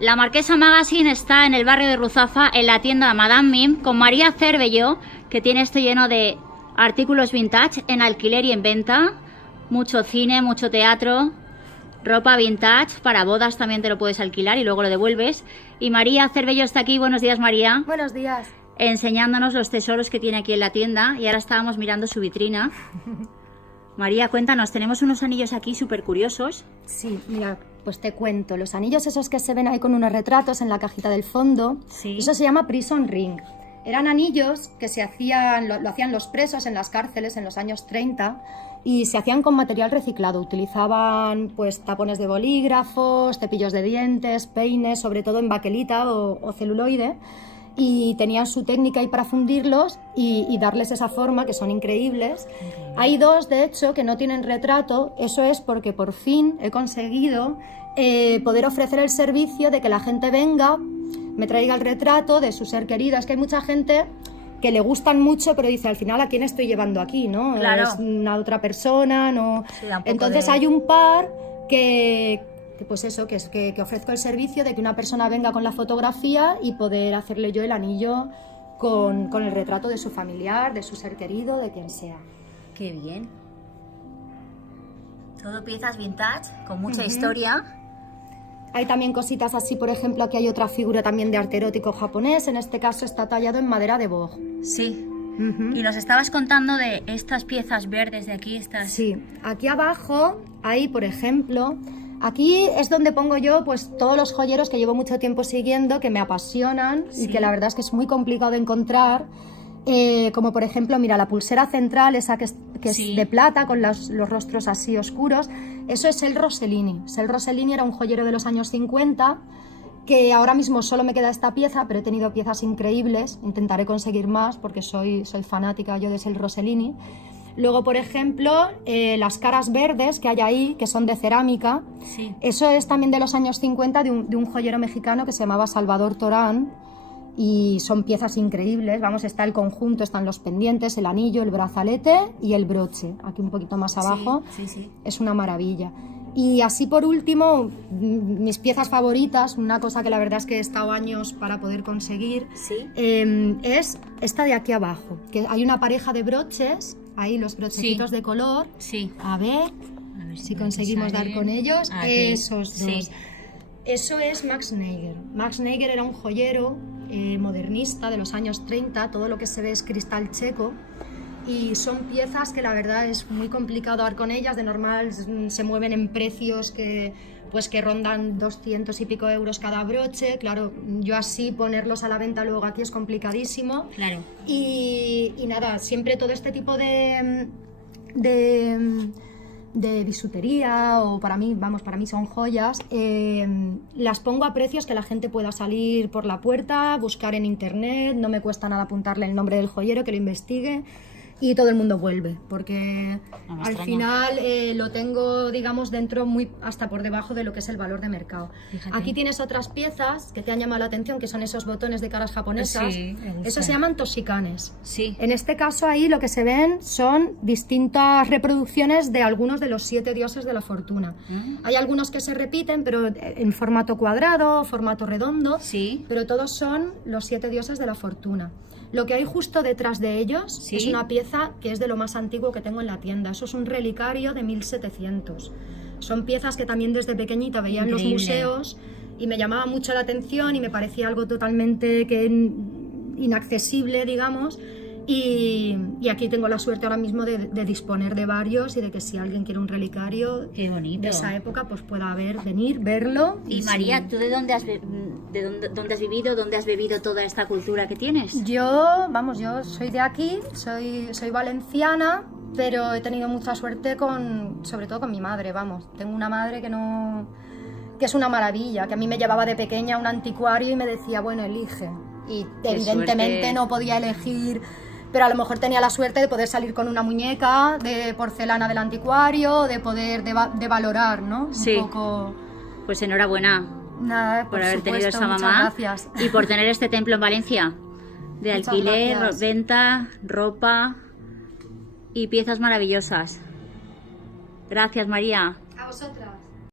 La Marquesa Magazine está en el barrio de Ruzafa, en la tienda Madame Mim, con María Cervelló, que tiene esto lleno de artículos vintage en alquiler y en venta. Mucho cine, mucho teatro, ropa vintage, para bodas también te lo puedes alquilar y luego lo devuelves. Y María Cervelló está aquí. Buenos días, María. Buenos días. Enseñándonos los tesoros que tiene aquí en la tienda, y ahora estábamos mirando su vitrina. María, cuéntanos, tenemos unos anillos aquí súper curiosos. Sí, mira, pues te cuento. Los anillos esos que se ven ahí con unos retratos en la cajita del fondo, Sí. Eso se llama prison ring. Eran anillos que se hacían, lo hacían los presos en las cárceles en los años 30 y se hacían con material reciclado. Utilizaban pues tapones de bolígrafos, cepillos de dientes, peines, sobre todo en baquelita o celuloide. Y tenían su técnica ahí para fundirlos y darles esa forma, que son increíbles. Hay dos, de hecho, que no tienen retrato. Eso es porque por fin he conseguido poder ofrecer el servicio de que la gente venga, me traiga el retrato de su ser querido. Es que hay mucha gente que le gustan mucho, pero dice, al final, ¿a quién estoy llevando aquí? ¿No? Claro. Es una otra persona, ¿no? Sí, da un poco Entonces de... hay un par que pues eso, que ofrezco el servicio de que una persona venga con la fotografía y poder hacerle yo el anillo con el retrato de su familiar, de su ser querido, de quien sea. Qué bien. Todo piezas vintage, con mucha historia. Hay también cositas así, por ejemplo, aquí hay otra figura también de arte erótico japonés, en este caso está tallado en madera de boj. Sí. Y nos estabas contando de estas piezas verdes de aquí, estas... Sí, aquí abajo hay, por ejemplo... Aquí es donde pongo yo pues todos los joyeros que llevo mucho tiempo siguiendo, que me apasionan y que la verdad es que es muy complicado de encontrar, como por ejemplo, mira, la pulsera central, esa que es de plata con los rostros así oscuros, eso es el Rossellini. El Rossellini era un joyero de los años 50, que ahora mismo solo me queda esta pieza, pero he tenido piezas increíbles, intentaré conseguir más porque soy fanática yo de el Rossellini. Luego, por ejemplo, las caras verdes que hay ahí, que son de cerámica, eso es también de los años 50 de un joyero mexicano que se llamaba Salvador Torán, y son piezas increíbles. Vamos, está el conjunto, están los pendientes, el anillo, el brazalete y el broche. Aquí un poquito más abajo, es una maravilla. Y así por último, mis piezas favoritas, una cosa que la verdad es que he estado años para poder conseguir, es esta de aquí abajo, que hay una pareja de broches, ahí los brochecitos de color, a ver si conseguimos dar con ellos, esos dos. Eso es Max Neiger. Max Neiger era un joyero modernista de los años 30, todo lo que se ve es cristal checo. Y son piezas que la verdad es muy complicado dar con ellas, de normal se mueven en precios que rondan 200 y pico euros cada broche. Claro, yo así ponerlos a la venta luego aquí es complicadísimo. Claro. Y nada, siempre todo este tipo de bisutería, o para mí son joyas, las pongo a precios que la gente pueda salir por la puerta, buscar en internet, no me cuesta nada apuntarle el nombre del joyero, que lo investigue. Y todo el mundo vuelve, porque al final lo tengo, digamos, dentro muy hasta por debajo de lo que es el valor de mercado. Fíjate. Aquí tienes otras piezas que te han llamado la atención, que son esos botones de caras japonesas. Esos se llaman toshikanes. En este caso ahí lo que se ven son distintas reproducciones de algunos de los 7 dioses de la fortuna. Hay algunos que se repiten, pero en formato cuadrado, formato redondo, pero todos son los 7 dioses de la fortuna. Lo que hay justo detrás de ellos es una pieza que es de lo más antiguo que tengo en la tienda. Eso es un relicario de 1700. Son piezas que también desde pequeñita veía en los museos y me llamaba mucho la atención y me parecía algo totalmente inaccesible, digamos. Y aquí tengo la suerte ahora mismo de disponer de varios y de que si alguien quiere un relicario de esa época, pues pueda venir, verlo. Y María, ¿tú de dónde has vivido, dónde has bebido toda esta cultura que tienes? Yo soy de aquí, soy valenciana, pero he tenido mucha suerte sobre todo con mi madre, Tengo una madre que es una maravilla, que a mí me llevaba de pequeña a un anticuario y me decía, bueno, elige. Y evidentemente no podía elegir, pero a lo mejor tenía la suerte de poder salir con una muñeca de porcelana del anticuario, de poder de valorar, ¿no? Un poco... Pues enhorabuena. Nada, por haber tenido esa mamá y por tener este templo en Valencia de alquiler, venta, ropa y piezas maravillosas. Gracias, María. A vosotras.